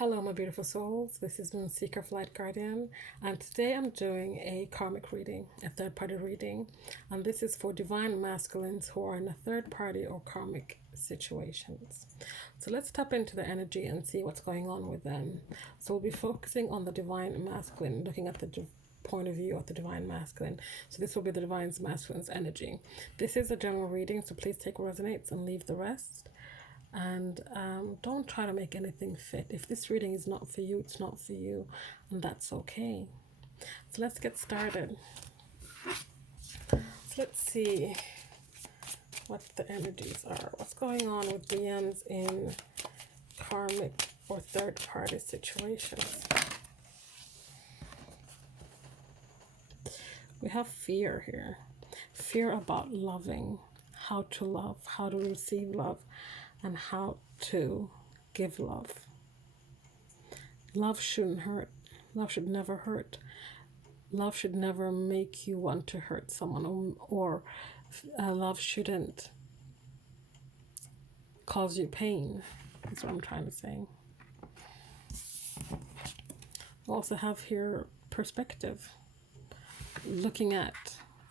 Hello, my beautiful souls. This is Moonseeker Flight Guardian, and today I'm doing a karmic reading, a third party reading, and this is for divine masculines who are in a third party or karmic situations. So let's tap into the energy and see what's going on with them. So we'll be focusing on the divine masculine, looking at the point of view of the divine masculine. So this will be the divine masculine's energy. This is a general reading, so please take what resonates and leave the rest. And don't try to make anything fit. If this reading is not for you, it's not for you, and that's okay. So let's get started. So let's see what the energies are. What's going on with beings in karmic or third party situations? We have fear here. Fear about loving, how to love, how to receive love, and how to give love. Love shouldn't hurt. Love should never hurt. Love should never make you want to hurt someone, or love shouldn't cause you pain. That's what I'm trying to say. We also have here perspective. Looking at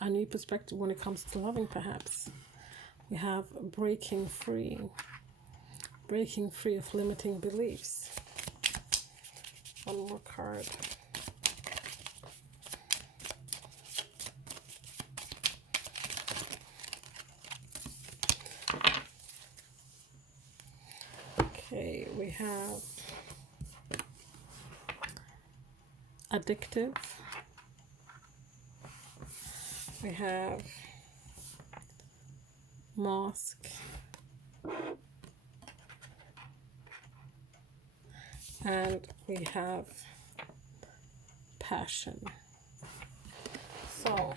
a new perspective when it comes to loving, perhaps. We have breaking free. Breaking free of limiting beliefs. One more card. Okay, we have addictive. We have mask. And we have passion. So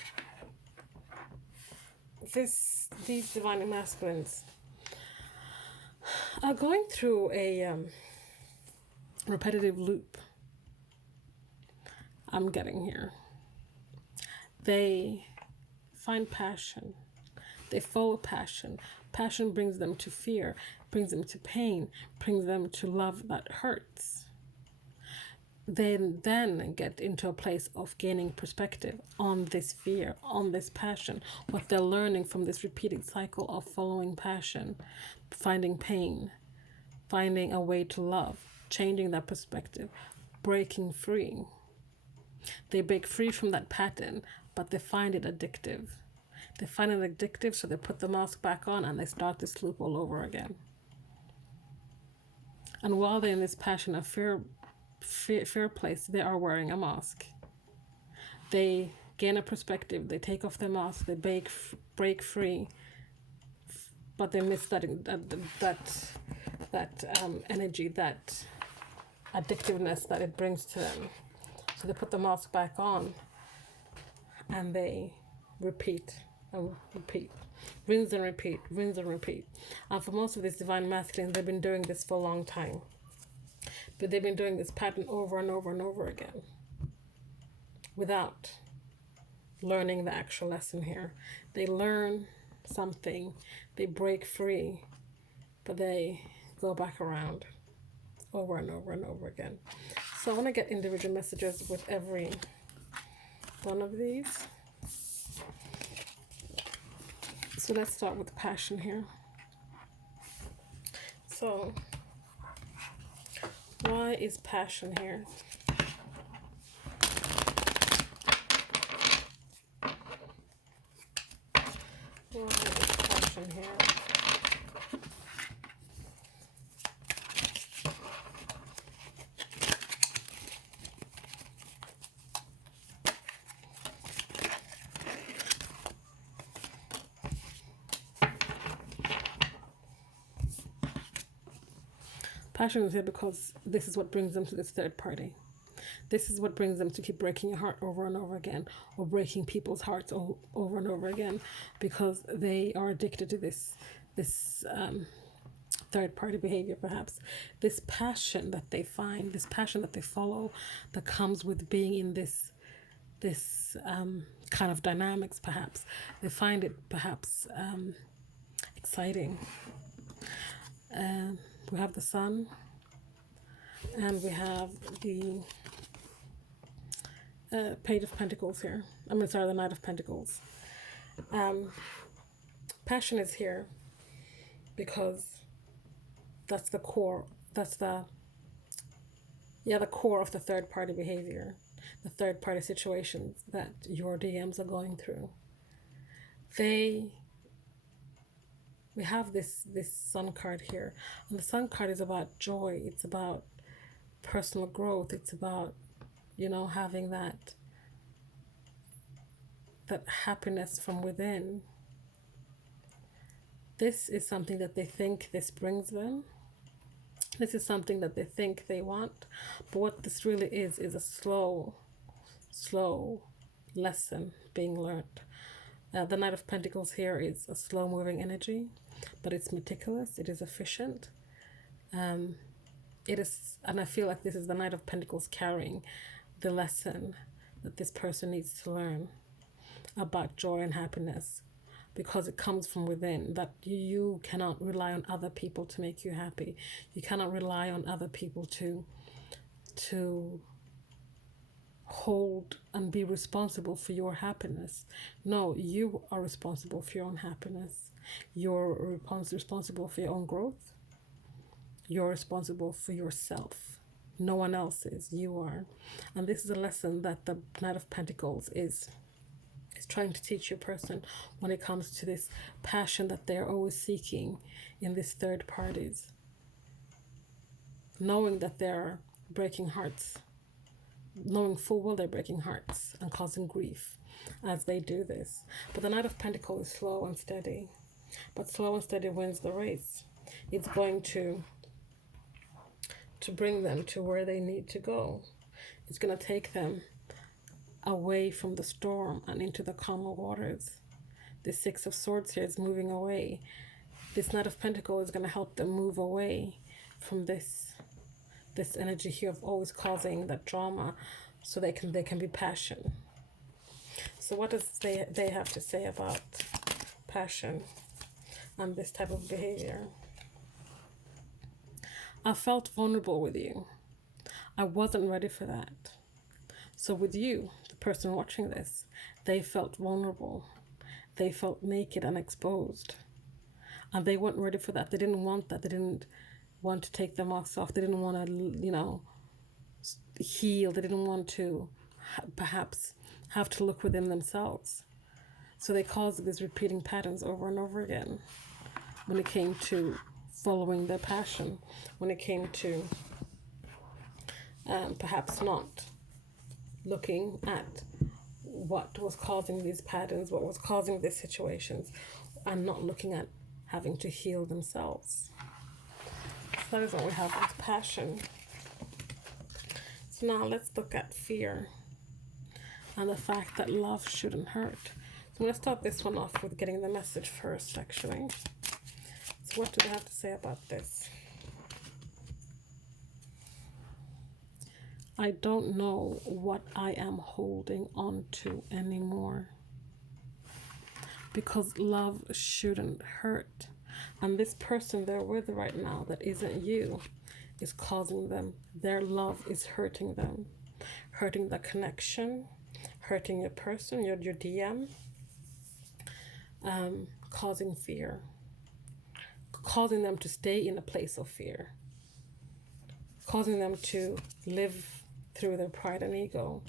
these divine masculines are going through a repetitive loop. I'm getting here. They find passion. They follow passion. Passion brings them to fear, brings them to pain, brings them to love that hurts. They then get into a place of gaining perspective on this fear, on this passion, what they're learning from this repeated cycle of following passion, finding pain, finding a way to love, changing that perspective, breaking free. They break free from that pattern, but they find it addictive. They find it addictive, so they put the mask back on and they start this loop all over again. And while they're in this passion of fear place, they are wearing a mask. They gain a perspective, they take off their mask, they break free, but they miss that energy, that addictiveness that it brings to them. So they put the mask back on and they repeat and repeat, rinse and repeat, rinse and repeat. And for most of these divine masculines, they've been doing this for a long time, but they've been doing this pattern over and over and over again without learning the actual lesson here. They learn something, they break free, but they go back around over and over and over again. So I want to get individual messages with every one of these. So let's start with passion here. So why is passion here? Why is passion here? Passion is here because this is what brings them to this third party. This is what brings them to keep breaking your heart over and over again, or breaking people's hearts over and over again, because they are addicted to this third party behavior, perhaps. This passion that they find, this passion that they follow, that comes with being in this kind of dynamics, perhaps. They find it perhaps exciting. We have the sun, And we have the Page of Pentacles here. I mean, sorry, the Knight of Pentacles. Passion is here because that's the core. That's the core of the third party behavior, the third party situations that your DMs are going through. We have this Sun card here, and the Sun card is about joy. It's about personal growth. It's about, having that happiness from within. This is something that they think this brings them. This is something that they think they want. But what this really is a slow lesson being learned. The Knight of Pentacles here is a slow moving energy, but it's meticulous, it is efficient. It is, and I feel like this is the Knight of Pentacles carrying the lesson that this person needs to learn about joy and happiness, because it comes from within, that you cannot rely on other people to make you happy. You cannot rely on other people to hold and be responsible for your happiness. No, you are responsible for your own happiness. You're responsible for your own growth. You're responsible for yourself. No one else is. You are. And this is a lesson that the Knight of Pentacles is trying to teach your person when it comes to this passion that they're always seeking in these third parties. Knowing that they're breaking hearts. Knowing full well they're breaking hearts and causing grief as they do this. But the Knight of Pentacles is slow and steady. But slow and steady wins the race. It's going to bring them to where they need to go. It's going to take them away from the storm and into the calmer waters. The Six of Swords here is moving away. This Knight of Pentacles is going to help them move away from this energy here of always causing that drama, so they can be passion. So what does they have to say about passion and this type of behavior? I felt vulnerable with you. I wasn't ready for that. So with you, the person watching this, they felt vulnerable. They felt naked and exposed. And they weren't ready for that. They didn't want that. They didn't want to take their masks off. They didn't want to, heal. They didn't want to perhaps have to look within themselves. So they caused these repeating patterns over and over again when it came to following their passion, when it came to perhaps not looking at what was causing these patterns, what was causing these situations, and not looking at having to heal themselves. So that is what we have with passion. So now let's look at fear and the fact that love shouldn't hurt. So I'm going to start this one off with getting the message first, actually. So what do they have to say about this? I don't know what I am holding on to anymore, because love shouldn't hurt. And this person they're with right now that isn't you is causing them, their love is hurting them, hurting the connection, hurting your person, your DM, causing fear, causing them to stay in a place of fear, causing them to live through their pride and ego,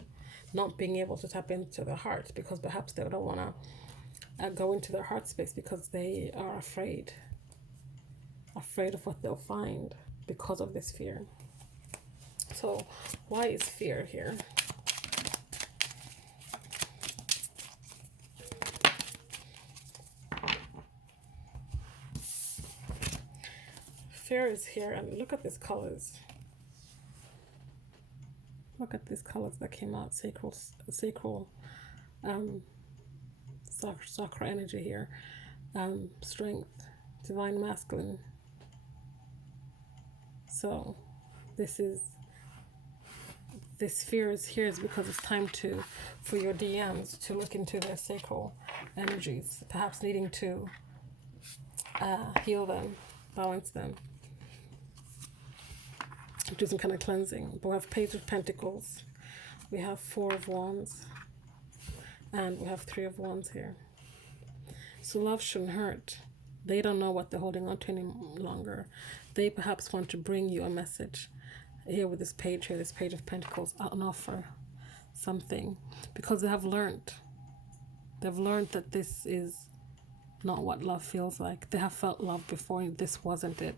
not being able to tap into their heart because perhaps they don't want to go into their heart space because they are afraid of what they'll find because of this fear. So why is fear here? Fear is here, and look at these colors. Look at these colors that came out. Sacral chakra energy here. Strength, divine masculine. So this fear is here is because it's time for your DMs to look into their sacral energies, perhaps needing to heal them, balance them. do some kind of cleansing. But we have Page of Pentacles, we have Four of Wands, and we have Three of Wands here. So love shouldn't hurt. They don't know what they're holding on to any longer. They perhaps want to bring you a message. Here with this page here, this Page of Pentacles, an offer, something. Because they have learned. They've learned that this is not what love feels like. They have felt love before, and this wasn't it.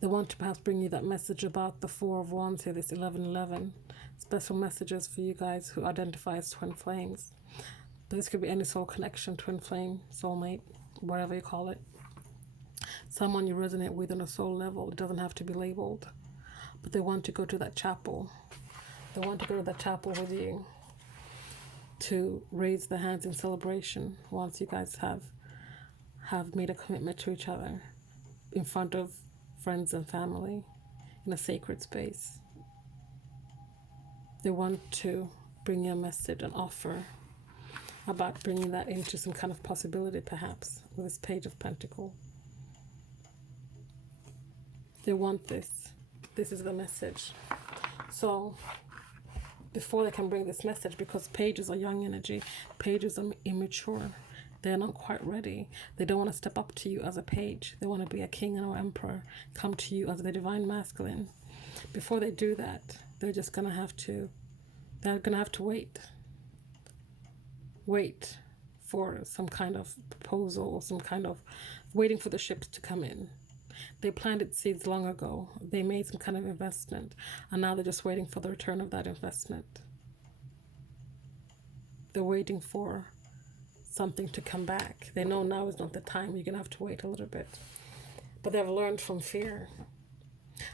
They want to perhaps bring you that message about the Four of Wands here, this 1111. Special messages for you guys who identify as twin flames. But this could be any soul connection, twin flame, soulmate, whatever you call it. Someone you resonate with on a soul level. It doesn't have to be labeled. But they want to go to that chapel. They want to go to that chapel with you to raise the hands in celebration once you guys have made a commitment to each other in front of friends and family in a sacred space. They want to bring you a message, an offer about bringing that into some kind of possibility, perhaps, with this Page of Pentacles. They want this. This is the message. So before they can bring this message, because pages are young energy, pages are immature, they're not quite ready. They don't want to step up to you as a page. They want to be a king or emperor, come to you as the divine masculine. Before they do that, they're just gonna have to wait for some kind of proposal, or some kind of waiting for the ships to come in. They planted seeds long ago. They made some kind of investment, and now they're just waiting for the return of that investment. They're waiting for something to come back. They know now is not the time. You're gonna have to wait a little bit. But they've learned from fear.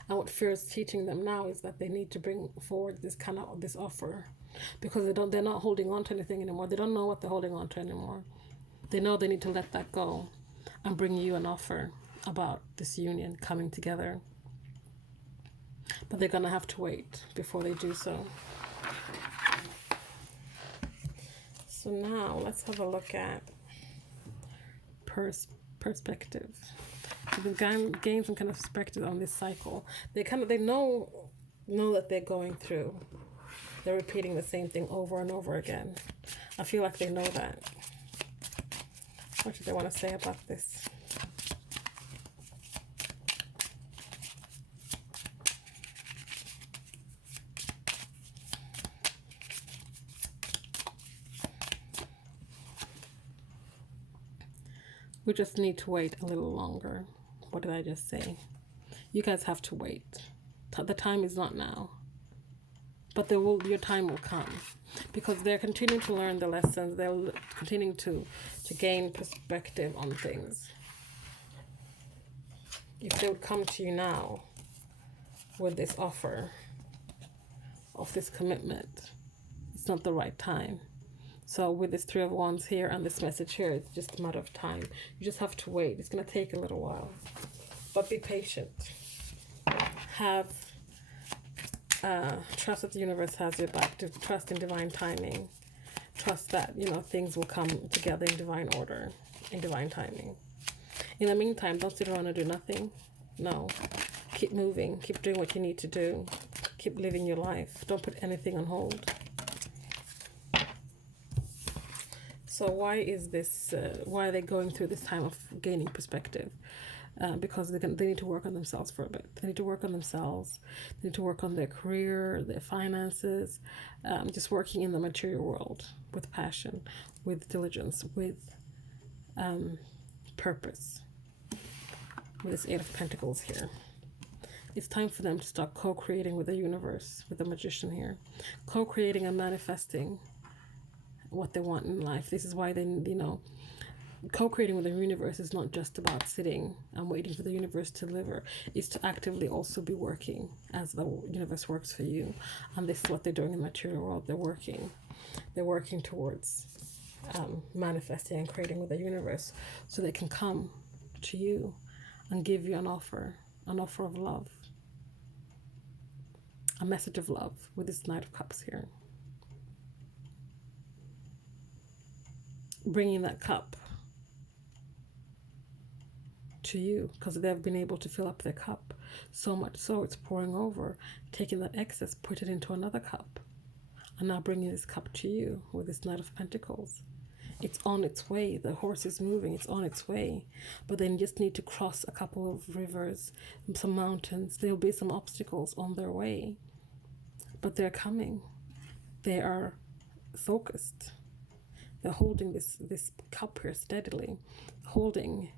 And what fear is teaching them now is that they need to bring forward this offer, because they're not holding on to anything anymore. They don't know what they're holding on to anymore. They know they need to let that go and bring you an offer about this union coming together. But they're gonna have to wait before they do so. So now let's have a look at perspective. So they gain some kind of perspective on this cycle. They know that they're going through. They're repeating the same thing over and over again. I feel like they know that. What do they want to say about this? We just need to wait a little longer. What did I just say? You guys have to wait. The time is not now. But your time will come. Because they're continuing to learn the lessons. They're continuing to gain perspective on things. If they would come to you now with this offer of this commitment, it's not the right time. So with this Three of Wands here and this message here, it's just a matter of time. You just have to wait. It's going to take a little while. But be patient. Have trust that the universe has your back. Trust in divine timing. Trust that, things will come together in divine order, in divine timing. In the meantime, don't sit around and do nothing. No. Keep moving. Keep doing what you need to do. Keep living your life. Don't put anything on hold. So why is this? Why are they going through this time of gaining perspective? Because they need to work on themselves for a bit. They need to work on themselves. They need to work on their career, their finances, just working in the material world with passion, with diligence, with purpose. With this Eight of Pentacles here. It's time for them to start co-creating with the universe, with the Magician here. Co-creating and manifesting what they want in life. This is why they, co-creating with the universe is not just about sitting and waiting for the universe to deliver. It's to actively also be working as the universe works for you. And this is what they're doing in the material world. They're working towards manifesting and creating with the universe, so they can come to you and give you an offer of love, a message of love with this Knight of Cups here. Bringing that cup to you because they've been able to fill up their cup so much so it's pouring over, taking that excess, put it into another cup, and now bringing this cup to you with this Knight of Pentacles. It's on its way. The horse is moving. It's on its way. But they just need to cross a couple of rivers, some mountains. There'll be some obstacles on their way. But they're coming. They are focused. They're holding this cup here steadily. Holding.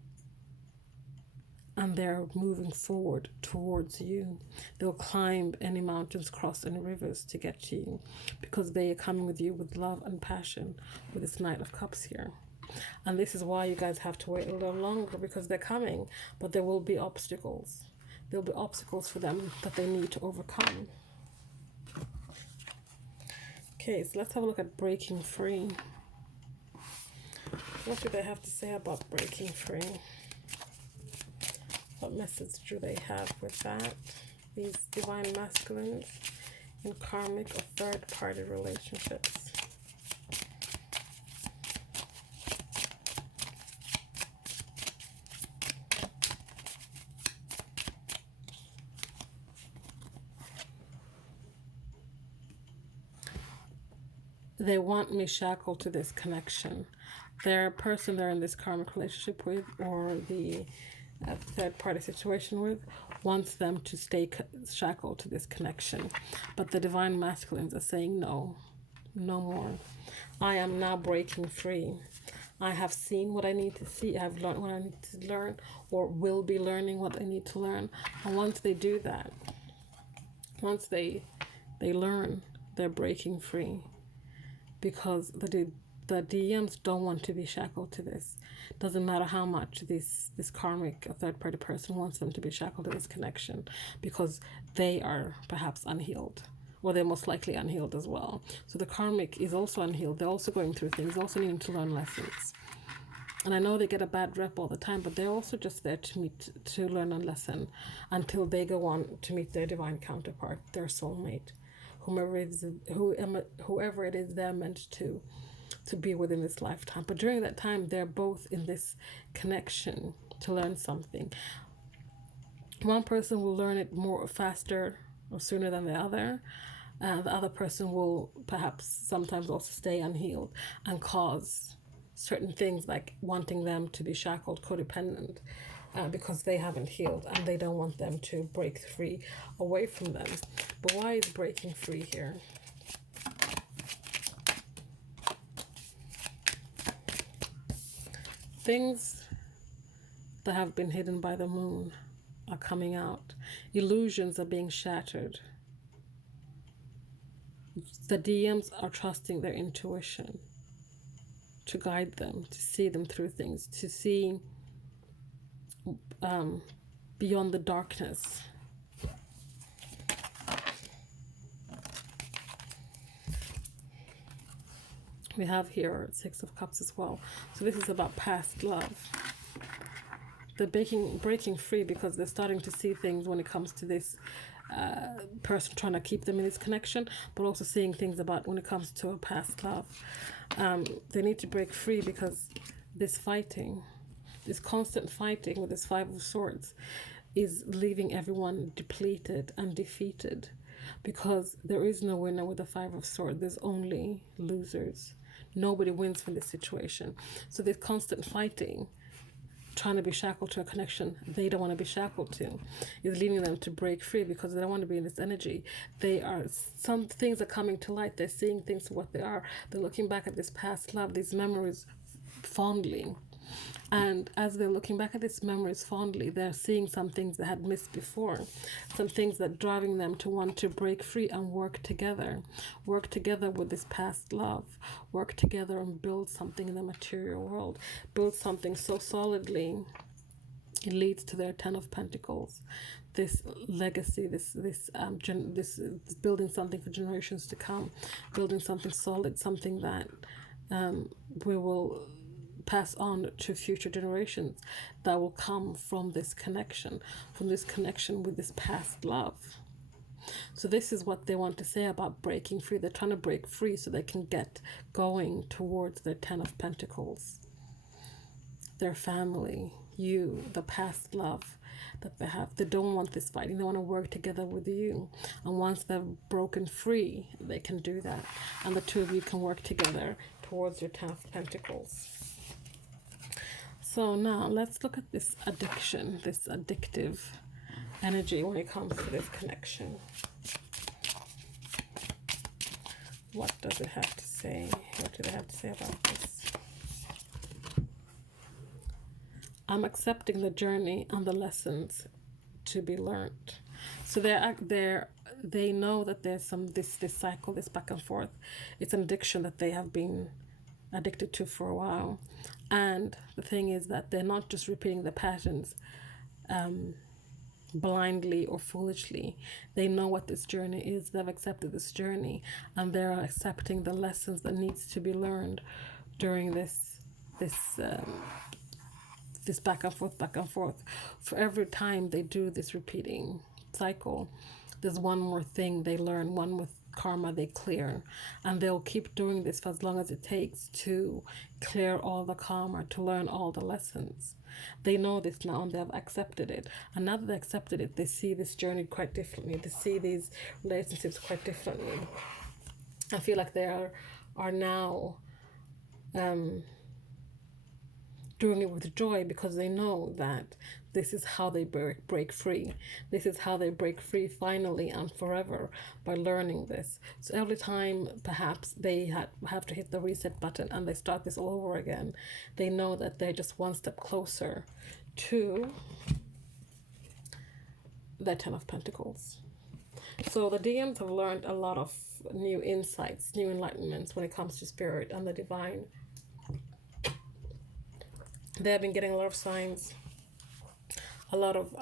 And they're moving forward towards you. They'll climb any mountains, cross any rivers to get to you, because they are coming with you with love and passion with this Knight of Cups here. And this is why you guys have to wait a little longer, because they're coming, but there will be obstacles. There'll be obstacles for them that they need to overcome. Okay, so let's have a look at breaking free. What do they have to say about breaking free? What message do they have with that? These divine masculines in karmic or third-party relationships. They want me shackled to this connection. Their person they're in this karmic relationship with, or the third-party situation with, wants them to stay shackled to this connection. But the divine masculines are saying no, no more. I am now breaking free. I have seen what I need to see. I have learned what I need to learn, or will be learning what I need to learn. And once they do that, once they learn, they're breaking free, because the DMs don't want to be shackled to this. Doesn't matter how much this karmic or third-party person wants them to be shackled to this connection, because they are perhaps unhealed, or they're most likely unhealed as well. So the karmic is also unhealed. They're also going through things, also needing to learn lessons. And I know they get a bad rep all the time, but they're also just there to learn a lesson until they go on to meet their divine counterpart, their soulmate, whoever it is they're meant to be within this lifetime. But during that time, they're both in this connection to learn something. One person will learn it more faster or sooner than the other. The other person will perhaps sometimes also stay unhealed and cause certain things, like wanting them to be shackled, codependent, because they haven't healed and they don't want them to break free away from them. But why is breaking free here? Things that have been hidden by the moon are coming out. Illusions are being shattered. The DMs are trusting their intuition to guide them, to see them through things, to see beyond the darkness. We have here Six of Cups as well. So this is about past love. They're breaking free because they're starting to see things when it comes to this person trying to keep them in this connection, but also seeing things about when it comes to a past love. They need to break free because this fighting, this constant fighting with this Five of Swords, is leaving everyone depleted and defeated, because there is no winner with the Five of Swords. There's only losers. Nobody wins from this situation. So this constant fighting, trying to be shackled to a connection they don't want to be shackled to, is leading them to break free because they don't want to be in this energy. Some things are coming to light. They're seeing things for what they are. They're looking back at this past love, these memories fondly. And as they're looking back at these memories fondly, they're seeing some things they had missed before, some things that are driving them to want to break free and work together with this past love, work together and build something in the material world, build something so solidly it leads to their Ten of Pentacles, this legacy, this building something for generations to come, building something solid, something that we will pass on to future generations, that will come from this connection with this past love. So this is what they want to say about breaking free. They're trying to break free so they can get going towards their Ten of Pentacles, their family, you, the past love that they have. They don't want this fight. They want to work together with you. And once they're broken free, they can do that. And the two of you can work together towards your 10 of Pentacles. So now let's look at this addiction, this addictive energy when it comes to this connection. What does it have to say? What do they have to say about this? I'm accepting the journey and the lessons to be learned. So they know that there's this cycle, this back and forth. It's an addiction that they have been addicted to for a while. And the thing is that they're not just repeating the patterns blindly or foolishly. They know what this journey is. They've accepted this journey, and they're accepting the lessons that needs to be learned during this back and forth. For every time they do this repeating cycle, there's one more thing they learn, one more karma they clear, and they'll keep doing this for as long as it takes to clear all the karma, to learn all the lessons. They know this now, and they've accepted it. And now that they accepted it, they see this journey quite differently. They see these relationships quite differently. I feel like they are now doing it with joy, because they know that this is how they break free. This is how they break free finally and forever, by learning this. So every time perhaps they have to hit the reset button and they start this all over again, they know that they're just one step closer to the 10 of Pentacles. So the DMs have learned a lot of new insights, new enlightenments when it comes to spirit and the divine. They have been getting a lot of signs, a lot of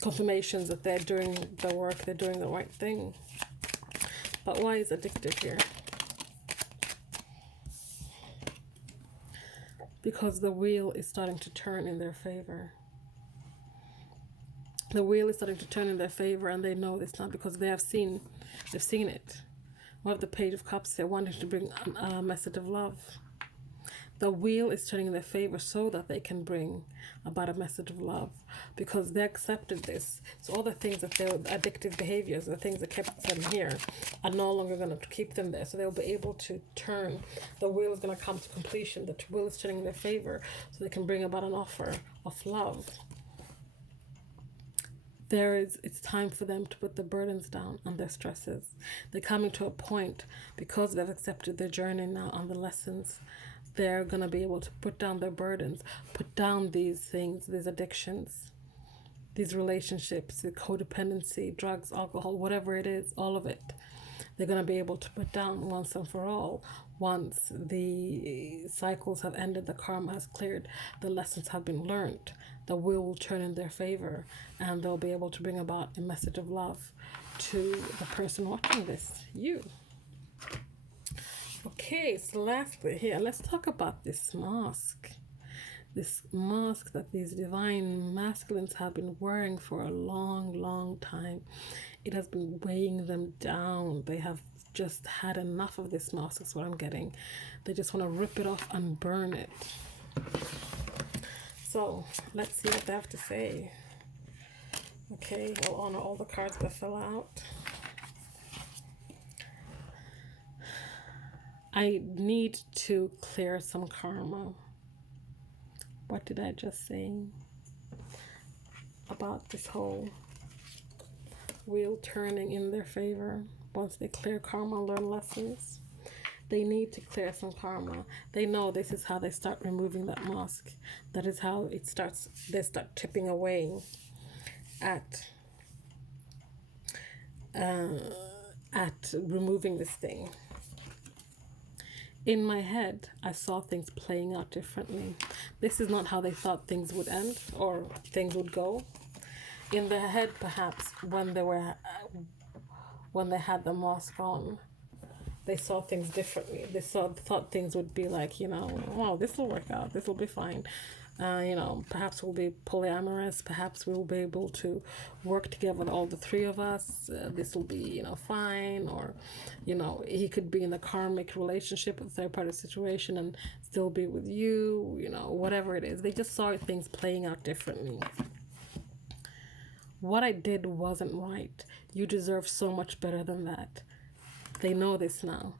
confirmations that they're doing the work, they're doing the right thing. But why is addictive here? Because the wheel is starting to turn in their favor. The wheel is starting to turn in their favor, and they know this now because they've seen it. We have the Page of Cups here, wanting to bring a message of love. The wheel is turning in their favor so that they can bring about a message of love, because they accepted this. So all the things that they're addictive behaviors, the things that kept them here, are no longer going to keep them there. So they'll be able to turn. The wheel is going to come to completion. The wheel is turning in their favor so they can bring about an offer of love. It's time for them to put the burdens down and their stresses. They're coming to a point, because they've accepted their journey now and the lessons. They're going to be able to put down their burdens, put down these things, these addictions, these relationships, the codependency, drugs, alcohol, whatever it is, all of it. They're going to be able to put down once and for all. Once the cycles have ended, the karma has cleared, the lessons have been learned, the wheel will turn in their favor, and they'll be able to bring about a message of love to the person watching this, you. Okay, so lastly here, let's talk about this mask. This mask that these divine masculines have been wearing for a long, long time. It has been weighing them down. They have just had enough of this mask, is what I'm getting. They just want to rip it off and burn it. So, let's see what they have to say. Okay, we'll honor all the cards that fell out. I need to clear some karma. What did I just say about this whole wheel turning in their favor? Once they clear karma, learn lessons. They need to clear some karma. They know this is how they start removing that mask. That is how it starts. They start chipping away at removing this thing. In my head, I saw things playing out differently. This is not how they thought things would end or things would go. In their head, perhaps, when they had the mask on, they saw things differently. They thought things would be like, wow, this will work out. This will be fine. Perhaps we'll be polyamorous. Perhaps we'll be able to work together, all the three of us. This will be, fine. Or, he could be in a karmic relationship with a third party situation and still be with you, whatever it is. They just saw things playing out differently. What I did wasn't right. You deserve so much better than that. They know this now.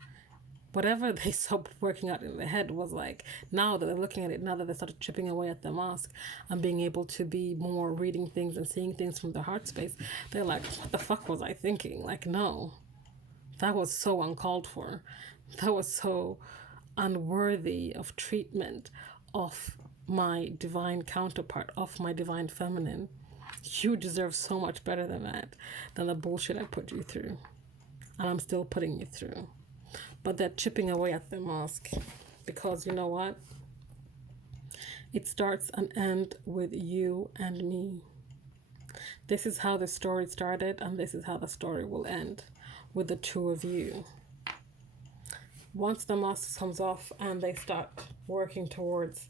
Whatever they saw working out in their head was like, now that they're looking at it, now that they started chipping away at the mask and being able to be more reading things and seeing things from their heart space, they're like, what the fuck was I thinking? Like, no, that was so uncalled for. That was so unworthy of treatment of my divine counterpart, of my divine feminine. You deserve so much better than that, than the bullshit I put you through. And I'm still putting you through. But they're chipping away at the mask because you know what? It starts and ends with you and me. This is how the story started, and this is how the story will end, with the two of you. Once the mask comes off and they start working towards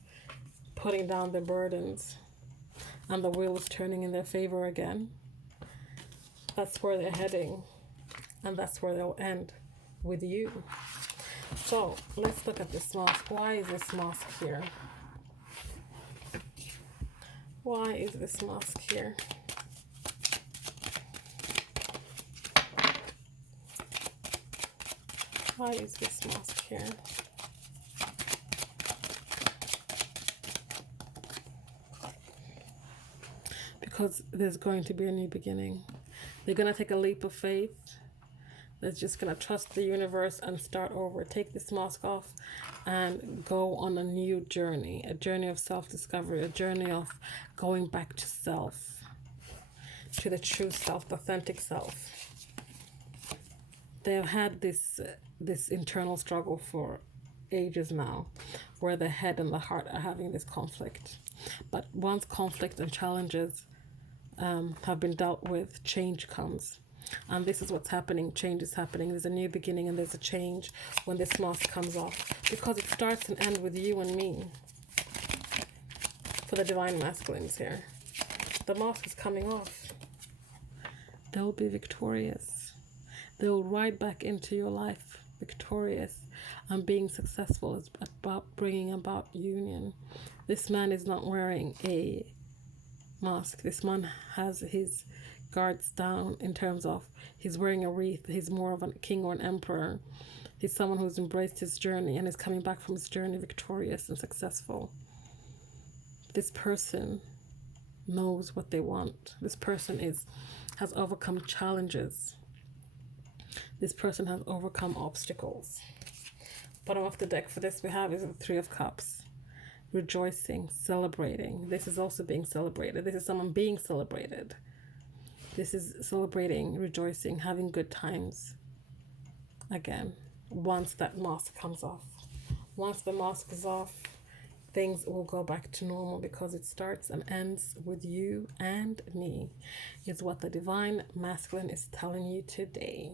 putting down the burdens and the wheel is turning in their favor again, that's where they're heading, and that's where they'll end, with you. So let's look at this mask. Why is this mask here? Why is this mask here? Why is this mask here? Because there's going to be a new beginning. They're going to take a leap of faith. They're just going to trust the universe and start over. Take this mask off and go on a new journey. A journey of self-discovery. A journey of going back to self. To the true self, the authentic self. They've had this internal struggle for ages now, where the head and the heart are having this conflict. But once conflict and challenges have been dealt with, change comes. And this is what's happening. Change is happening. There's a new beginning and there's a change when this mask comes off. Because it starts and ends with you and me. For the divine masculines here. The mask is coming off. They'll be victorious. They'll ride back into your life victorious. And being successful is about bringing about union. This man is not wearing a mask. This man has his guards down in terms of he's wearing a wreath. He's more of a king or an emperor. He's someone who's embraced his journey and is coming back from his journey victorious and successful. This person knows what they want. This person has overcome challenges. This person has overcome obstacles. Bottom of the deck for this we have is the Three of Cups. Rejoicing, celebrating. This is also being celebrated. This is someone being celebrated. This is celebrating, rejoicing, having good times. Again, once that mask comes off. Once the mask is off, things will go back to normal because it starts and ends with you and me, is what the divine masculine is telling you today.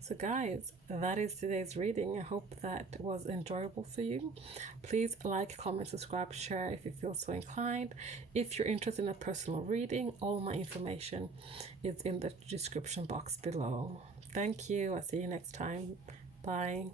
So guys, that is today's reading. I hope that was enjoyable for you. Please like, comment, subscribe, share if you feel so inclined. If you're interested in a personal reading, all my information is in the description box below. Thank you. I'll see you next time. Bye.